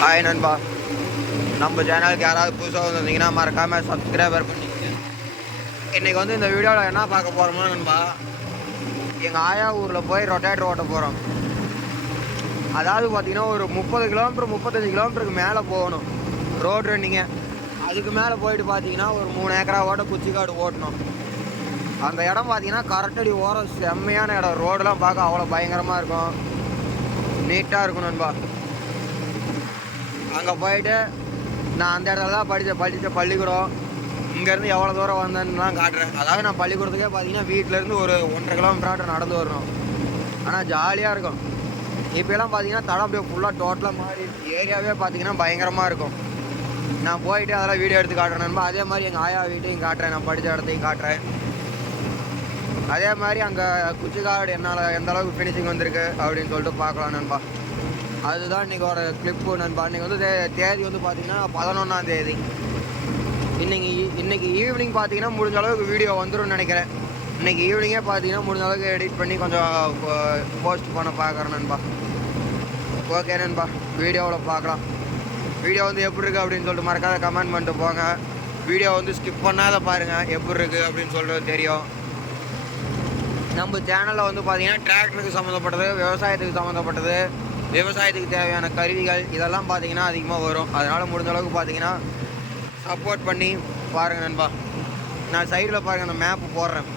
Hi நண்பா, நம்ம சேனலுக்கு யாராவது புதுசாக வந்திருந்தீங்கன்னா மறக்காமல் சப்ஸ்கிரைபர் பண்ணி. இன்றைக்கி வந்து இந்த வீடியோவில் என்ன பார்க்க போகிறோம்னா நண்பா, எங்கள் ஆயா ஊரில் போய் ரொட்டேட்டர் ஓட்ட போகிறோம். அதாவது பார்த்திங்கன்னா ஒரு 30 கிலோமீட்டர் 35 கிலோமீட்டருக்கு மேலே போகணும் ரோடு ரன்னிங்க. அதுக்கு மேலே போயிட்டு பார்த்தீங்கன்னா ஒரு 3 ஏக்கரா ஓட்ட குச்சிக்காடு ஓட்டணும். அந்த இடம் பார்த்தீங்கன்னா கரெக்டடி ஓரம் செம்மையான இடம். ரோடெலாம் பார்க்க அவ்வளோ பயங்கரமாக இருக்கும், நீட்டாக இருக்கும் நண்பா. அங்கே போயிட்டு நான் அந்த இடத்துல தான் படித்த பள்ளிக்கூடம். இங்கேருந்து எவ்வளோ தூரம் வந்தேன்னுலாம் காட்டுறேன். அதாவது நான் பள்ளிக்கூடத்துக்கே பார்த்தீங்கன்னா வீட்டிலேருந்து ஒரு 1.5 கிலோமீட்டர் நடந்து வரணும். ஆனால் ஜாலியாக இருக்கும். இப்போலாம் பார்த்தீங்கன்னா தடம் அப்படியே ஃபுல்லாக டோட்டலாக மாறி ஏரியாவே பார்த்தீங்கன்னா பயங்கரமாக இருக்கும். நான் போயிட்டு அதெல்லாம் வீடியோ எடுத்து காட்டுறேன் நண்பா. அதே மாதிரி எங்கள் ஆயா வீட்டையும் காட்டுறேன், நான் படித்த இடத்தையும் காட்டுறேன். அதே மாதிரி அங்கே குச்சிக்காடு என்னால் எந்த அளவுக்கு ஃபினிஷிங் வந்திருக்கு அப்படின்னு சொல்லிட்டு பார்க்கலாம் நண்பா. அதுதான் இன்றைக்கி ஒரு கிளிப்பு நண்பா. இன்றைக்கி வந்து தேதி வந்து பார்த்திங்கன்னா 11ஆம் தேதி. இன்றைக்கி ஈவினிங் பார்த்தீங்கன்னா முடிஞ்ச அளவுக்கு வீடியோ வந்துடும் நினைக்கிறேன். இன்றைக்கி ஈவினிங்கே பார்த்தீங்கன்னா முடிஞ்ச அளவுக்கு எடிட் பண்ணி கொஞ்சம் போஸ்ட் பண்ண பார்க்குறேன் நண்பா. ஓகே நண்பா, வீடியோவில் பார்க்கலாம். வீடியோ வந்து எப்படி இருக்குது அப்படின்னு சொல்லிட்டு மறக்காத கமெண்ட் பண்ணிட்டு போங்க. வீடியோ வந்து ஸ்கிப் பண்ணாத பாருங்கள், எப்படி இருக்குது அப்படின்னு சொல்லிட்டு தெரியும். நம்ம சேனலில் வந்து பார்த்திங்கன்னா டிராக்டருக்கு சம்மந்தப்பட்டது, விவசாயத்துக்கு சம்மந்தப்பட்டது, விவசாயத்துக்கு தேவையான கருவிகள் இதெல்லாம் பார்த்திங்கன்னா அதிகமாக வரும். அதனால் முடிஞ்ச அளவுக்கு பார்த்திங்கன்னா சப்போர்ட் பண்ணி பாருங்கள் நண்பா. நான் சைடில் பாருங்கள், அந்த மேப்பு போடுறேன்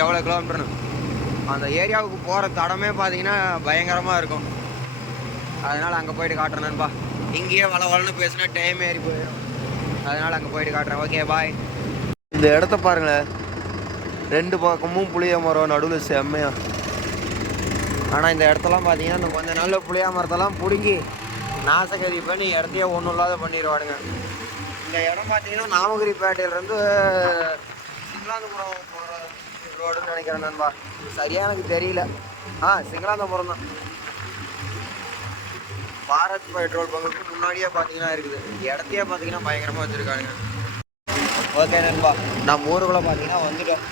எவ்வளோ கிலோமீட்டர்னு. அந்த ஏரியாவுக்கு போகிற தடமே பார்த்திங்கன்னா பயங்கரமாக இருக்கும். அதனால் அங்கே போயிட்டு காட்டுறேன் நண்பா. இங்கேயே வளன்னு பேசினா டைம் ஏறி போயிடும். அதனால் அங்கே போயிட்டு காட்டுறேன். Okay bye. இந்த இடத்த பாருங்களேன், 2 பக்கமும் புளிய மரம், நடுவில் செம்மையாக. ஆனால் இந்த இடத்தெல்லாம் பார்த்தீங்கன்னா இந்த கொஞ்ச நாளில் புளியா மரத்தெல்லாம் பிடுங்கி நாசகரி பண்ணி இடத்தையே ஒன்றும் இல்லாத பண்ணிடுவாடுங்க. இந்த இடம் பார்த்தீங்கன்னா நாமகிரிப்பேட்டையிலேருந்து சிங்களாந்தபுரம் போகிற ரோடுன்னு நினைக்கிறேன் நண்பா. சரியாக எனக்கு தெரியல. சிங்களாந்தபுரம் தான். பாரத் பெட்ரோல் பங்குக்கு முன்னாடியே பார்த்தீங்கன்னா இருக்குது. இடத்தையே பார்த்தீங்கன்னா பயங்கரமாக வச்சுருக்கானுங்க. ஓகே நண்பா, நம்ம ஊருக்குள்ளே பார்த்தீங்கன்னா வந்துட்டேன்.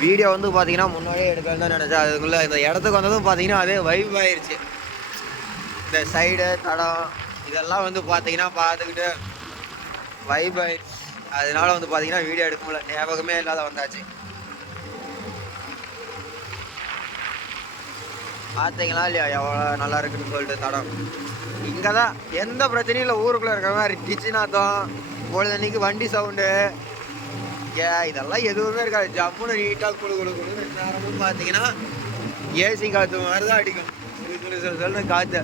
வீடியோ வந்து பார்த்தீங்கன்னா முன்னாடியே எடுக்கணும்னு தான் நினச்சேன். அதுக்குள்ளே இந்த இடத்துக்கு வந்ததும் பார்த்தீங்கன்னா அதே வைப் ஆயிடுச்சு. இந்த சைடு தடம் இதெல்லாம் வந்து பார்த்தீங்கன்னா பார்த்துக்கிட்டு வைப் ஆயிடுச்சு. அதனால வந்து பார்த்தீங்கன்னா வீடியோ எடுக்க முடியல, ஞாபகமே இல்லாத வந்தாச்சு. பார்த்தீங்களா இல்லையா எவ்வளோ நல்லா இருக்குன்னு சொல்லிட்டு தடம். இங்கே தான் எந்த பிரச்சனையும் இல்லை. ஊருக்குள்ளே இருக்கிற மாதிரி கிச்சனாத்தம், பொழுதன்னைக்கு வண்டி சவுண்டு, இதெல்லாம் எதுவுமே இருக்காது. ஜம்முன்னு நீட்டாக குழுன்னு நேரமும் பார்த்தீங்கன்னா ஏசி காற்று மாதிரி தான் அடிக்கும். சொல்லு காற்று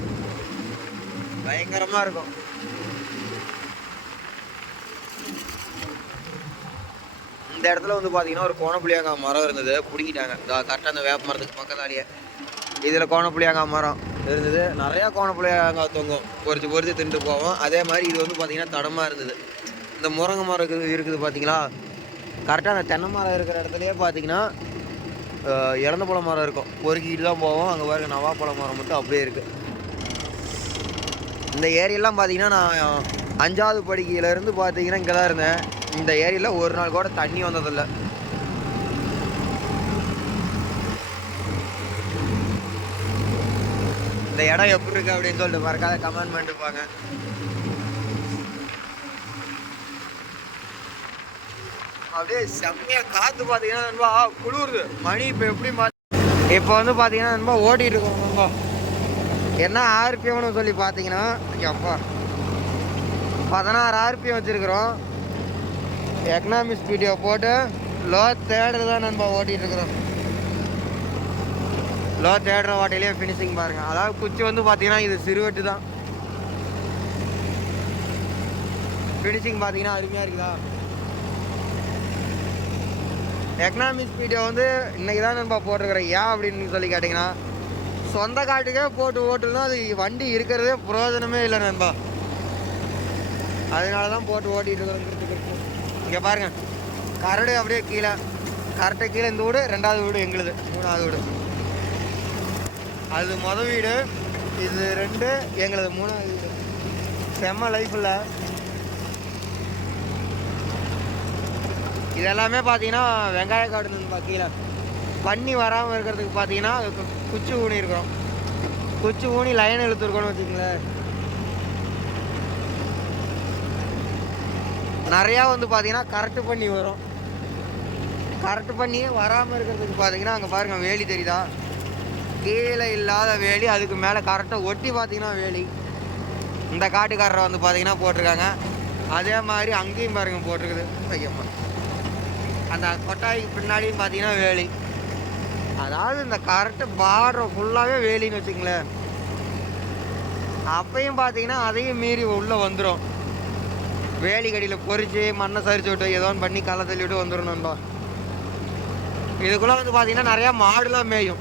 பயங்கரமாக இருக்கும். இந்த இடத்துல வந்து பார்த்தீங்கன்னா ஒரு கோணப்புளியாங்காய் மரம் இருந்தது, பிடிக்கிட்டாங்க. கரெக்டாக அந்த வேப்ப மரத்துக்கு பக்கத்தாலேயே இதில் கோணப்புளியாங்காய் மரம் இருந்தது. நிறையா கோணப்புளியாங்காய் தொங்கும், பொறிச்சு தின்ட்டு போவோம். அதே மாதிரி இது வந்து பார்த்திங்கன்னா தடமாக இருந்தது. இந்த முருங்கை மரம் இருக்குது பார்த்தீங்களா, கரெக்டாக அந்த தென்னை மரம் இருக்கிற இடத்துலையே பார்த்தீங்கன்னா இறந்த பழ மரம் இருக்கும், பொறுக்கிட்டு தான் போவோம். அங்கே பாருங்க நவாப்பழ மரம் மட்டும் அப்படியே இருக்குது. இந்த ஏரியெல்லாம் பார்த்தீங்கன்னா நான் 5வது படிக்கையிலேருந்து பார்த்தீங்கன்னா இங்கே தான் இருந்தேன். இந்த ஏரியில் ஒரு நாள் கூட தண்ணி வந்ததில்லை. இந்த இடம் எப்படி இருக்குது அப்படின்னு சொல்லிட்டு மறக்காத கமெண்ட் பண்ணிட்டுப்பாங்க. அப்படியே செம்மையாக காற்று பார்த்தீங்கன்னா நண்பா குளிருது. மணி இப்போ எப்படி இப்போ வந்து பார்த்தீங்கன்னா நண்பா ஓட்டிகிட்டு இருக்கோம் நண்பா. என்ன ஆர்பிஎம்னு சொல்லி பார்த்தீங்கன்னா அப்பா 16 ஆர்பிஎம் வச்சுருக்குறோம். எக்கனாமிக் ஸ்பீடியோ போட்டு லோ தேர்டில் தான் நண்பா ஓட்டிகிட்டு இருக்கிறோம். லோ தேடுற வாட்டையிலேயே ஃபினிஷிங் பாருங்கள். அதாவது குச்சி வந்து பார்த்தீங்கன்னா இது சிறுவெட்டு தான். ஃபினிஷிங் பார்த்தீங்கன்னா அருமையாக இருக்குதா. எக்கனாமிக் ஸ்பீடை வந்து இன்றைக்கி தான் நண்பா போட்டிருக்கிறேன். ஏன் அப்படின்னு சொல்லி கேட்டிங்கன்னா, சொந்த காட்டுக்கே போட்டு ஓட்டுனா அது வண்டி இருக்கிறதே பிரயோஜனமே இல்லை நண்பா. அதனால தான் போட்டு ஓட்டிகிட்டு இருக்கிறோம். இங்கே பாருங்கள், கரடு அப்படியே கீழே, கரெக்டாக கீழே இந்த வீடு, 2வது வீடு எங்களுது, 3வது வீடு. அது மொதல் வீடு, இது 2 எங்களது 3வது வீடு. செம்ம லைஃப்பில் இது எல்லாமே பார்த்தீங்கன்னா வெங்காய காடு நண்பா. கீழே பண்ணி வராமல் இருக்கிறதுக்கு பார்த்தீங்கன்னா குச்சி ஊனி இருக்கிறோம். குச்சி ஊனி லைன் இழுத்துருக்கோன்னு வச்சுக்கங்களேன். நிறையா வந்து பார்த்தீங்கன்னா கரெக்டு பண்ணி வரும். கரெக்டு பண்ணியே வராமல் இருக்கிறதுக்கு பார்த்தீங்கன்னா அங்கே பாருங்கள் வேலி தெரியுதா, கீழே இல்லாத வேலி, அதுக்கு மேலே கரெக்டாக ஒட்டி பார்த்தீங்கன்னா வேலி இந்த காட்டுக்காரரை வந்து பார்த்தீங்கன்னா போட்டிருக்காங்க. அதே மாதிரி அங்கேயும் பாருங்க போட்டிருக்குது. ஐயம்மா, அந்த கொட்டாய்க்கு பின்னாடியும் பார்த்தீங்கன்னா வேலி. அதாவது இந்த கரெக்டு பார்டர் ஃபுல்லாகவே வேலின்னு வச்சுங்களேன். அப்பையும் பார்த்தீங்கன்னா அதையும் மீறி உள்ளே வந்துடும். வேலிக்கடியில் பொறிச்சு மண்ணை சரிச்சு விட்டு ஏதோ ஒன்று பண்ணி களை தள்ளி விட்டு வந்துடும் நண்பா. இதுக்குள்ளே வந்து பார்த்தீங்கன்னா நிறையா மாடுலாம் மேயும்.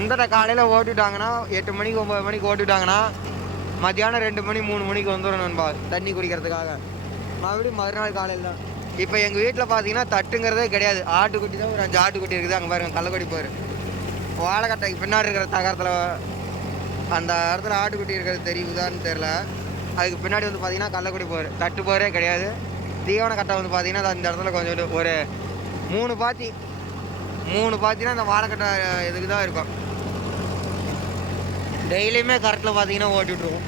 இந்த காலையில் ஓட்டிட்டாங்கன்னா 8 மணிக்கு 9 மணிக்கு ஓட்டிட்டாங்கன்னா மத்தியானம் 2 மணி 3 மணிக்கு வந்துடும் நண்பா தண்ணி குடிக்கிறதுக்காக. மறுபடியும் மறுநாள் காலையில் தான். இப்போ எங்கள் வீட்டில் பார்த்தீங்கன்னா தட்டுங்கிறதே கிடையாது. ஆட்டுக்குட்டி தான் ஒரு 5 ஆட்டுக்குட்டி இருக்குது. அங்கே பாருங்கள் கள்ளக்குடி போயிரு. வாழைக்கட்டைக்கு பின்னாடி இருக்கிற தகரத்தில் அந்த இடத்துல ஆட்டுக்குட்டி இருக்கிறது தெரியுதான்னு தெரில. அதுக்கு பின்னாடி வந்து பார்த்தீங்கன்னா கள்ளக்குடி போயிரு. தட்டு போரே கிடையாது. தீவன கட்டை வந்து பார்த்தீங்கன்னா அந்த இடத்துல கொஞ்சம் ஒரு 3 பாத்தினா அந்த வாழைக்கட்டை இதுக்கு தான் இருக்கும். டெய்லியுமே கரெக்டில் பார்த்தீங்கன்னா ஓட்டிகிட்ருவோம்.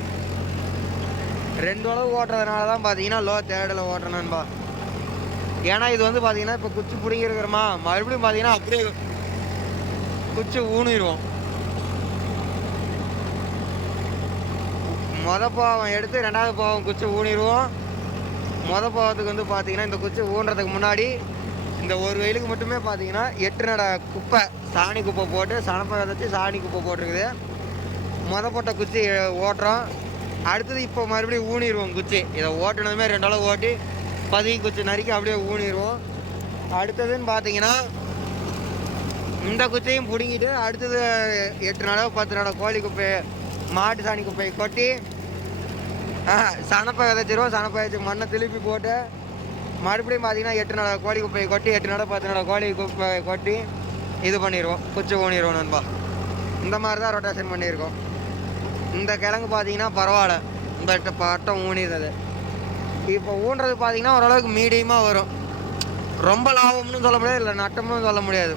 2 அளவு ஓட்டுறதுனால தான் பார்த்தீங்கன்னா லோ தேர்டில் ஓட்டணும்பா. ஏன்னா இது வந்து பார்த்தீங்கன்னா இப்போ குச்சி பிடிங்கிருக்கிறோமா, மறுபடியும் பார்த்தீங்கன்னா அப்படியே குச்சி ஊனிடுவோம். பாவம் எடுத்து 2வது பாவம் குச்சி ஊனிடுவோம். பாவத்துக்கு வந்து பார்த்தீங்கன்னா இந்த குச்சி ஊன்றதுக்கு முன்னாடி இந்த ஒரு வெயிலுக்கு மட்டுமே பார்த்தீங்கன்னா 8 நட குப்பை சாணி குப்பை போட்டு சனப்பை விதைச்சி சாணி குப்பை போட்டிருக்குது. போட்ட குச்சி ஓட்டுறோம். அடுத்தது இப்போ மறுபடியும் ஊனிடுவோம் குச்சி. இதை ஓட்டுனதுமே 2 அளவு ஓட்டி பதுக்கி குச்சி நறுக்கி அப்படியே ஊனிடுவோம். அடுத்ததுன்னு பார்த்தீங்கன்னா இந்த குச்சியும் பிடுங்கிட்டு அடுத்தது 8 நட 10 நட கோழி குப்பை மாட்டு சாணி குப்பையை கொட்டி சனப்பை விதைச்சிருவோம். சனப்பை வச்சு மண்ணை திருப்பி போட்டு மறுபடியும் பார்த்தீங்கன்னா 8 நட கோழி குப்பையை கொட்டி 8 நட 10 நட கோழி குப்பையை கொட்டி இது பண்ணிடுவோம். குச்சி ஊனிடுவோம் நண்பா. இந்த மாதிரி தான் ரொட்டேஷன் பண்ணியிருக்கோம். இந்த கிழங்கு பார்த்தீங்கன்னா பரவாயில்ல, இந்த பட்டம் ஊனிடுறது. இப்போ ஊன்றது பார்த்தீங்கன்னா ஓரளவுக்கு மீடியமாக வரும். ரொம்ப லாபம்னு சொல்ல முடியாது, இல்லை நட்டம்னு சொல்ல முடியாது.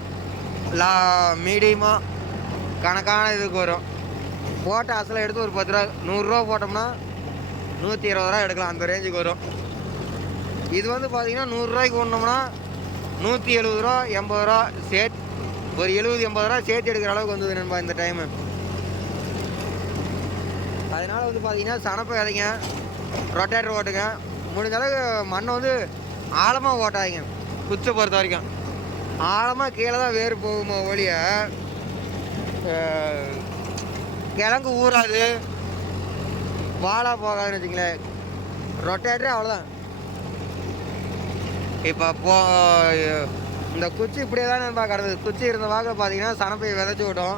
மீடியமாக கணக்கான இதுக்கு வரும். போட்ட அசலை எடுத்து ஒரு 10 ரூபா 100 ரூபா போட்டோம்னா 120 ரூபா எடுக்கலாம். அந்த ரேஞ்சுக்கு வரும். இது வந்து பார்த்தீங்கன்னா 100 ரூபாய்க்கு ஒன்றோம்னா 170 ரூபா 80 ரூபா சேர்த்து ஒரு 70-80 ரூபா சேர்த்து எடுக்கிற அளவுக்கு வந்தது நண்பா இந்த டைமு. அதனால் வந்து பார்த்தீங்கன்னா சனப்பை விதைங்க, ரொட்டேட்டர் ஓட்டுங்க. முடிஞ்ச அளவுக்கு மண்ணை வந்து ஆழமாக ஓட்டாதீங்க. குச்சை பொறுத்த வரைக்கும் ஆழமாக கீழே தான் வேறு போகுமோ ஒழிய கிழங்கு ஊறாது, வாழா போகாதுன்னு வச்சுங்களேன். ரொட்டேட்டரே அவ்வளோதான். இப்போ இந்த குச்சி இப்படியே தான் நண்பா கிடந்தது. குச்சி இருந்த வாக்கில் பார்த்தீங்கன்னா சனப்பையை விதைச்சி விட்டோம்.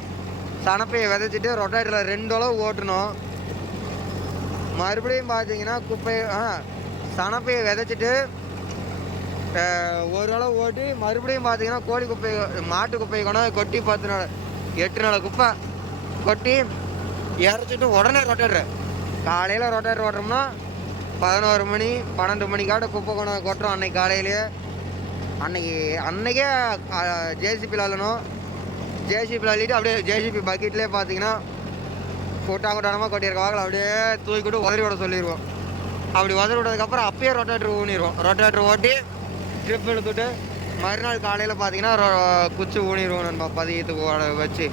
சனப்பையை விதைச்சிட்டு ரொட்டேட்டரில் 2 அளவு ஓட்டணும். மறுபடியும் பார்த்தீங்கன்னா சனப்பையை விதைச்சிட்டு ஒரு அளவு ஓட்டி மறுபடியும் பார்த்தீங்கன்னா கோழி குப்பை மாட்டு குப்பையை கொண்டு கொட்டி 8 நட குப்பை கொட்டி இறச்சிட்டு உடனே ரொட்டேட்டர். காலையில் ரொட்டேட்டர் ஓட்டுறோம்னா 11 மணி 12 மணிக்காட்ட குப்பை கொண்டு கொட்டுறோம். அன்னைக்கு காலையிலேயே அன்னைக்கே ஜேசிபியில் அள்ளணும். ஜேசிபியில் அள்ளிட்டு அப்படியே ஜேசிபி பக்கெட்லேயே பார்த்தீங்கன்னா கூட்டாங்கூட்டானமாக கொட்டியிருக்க வாக்கில் அப்படியே தூக்கிட்டு உதறி விட சொல்லிடுவோம். அப்படி உதறி விட்டதுக்கப்புறம் அப்பயே ரொட்டேட்டர் ஊனிடுவோம். ரொட்டேட்டர் ஓட்டி ட்ரிப் எடுத்துட்டு மறுநாள் காலையில் பார்த்தீங்கன்னா குச்சி ஊனிடுவோம் நண்பா பதியத்துக்கு வச்சு.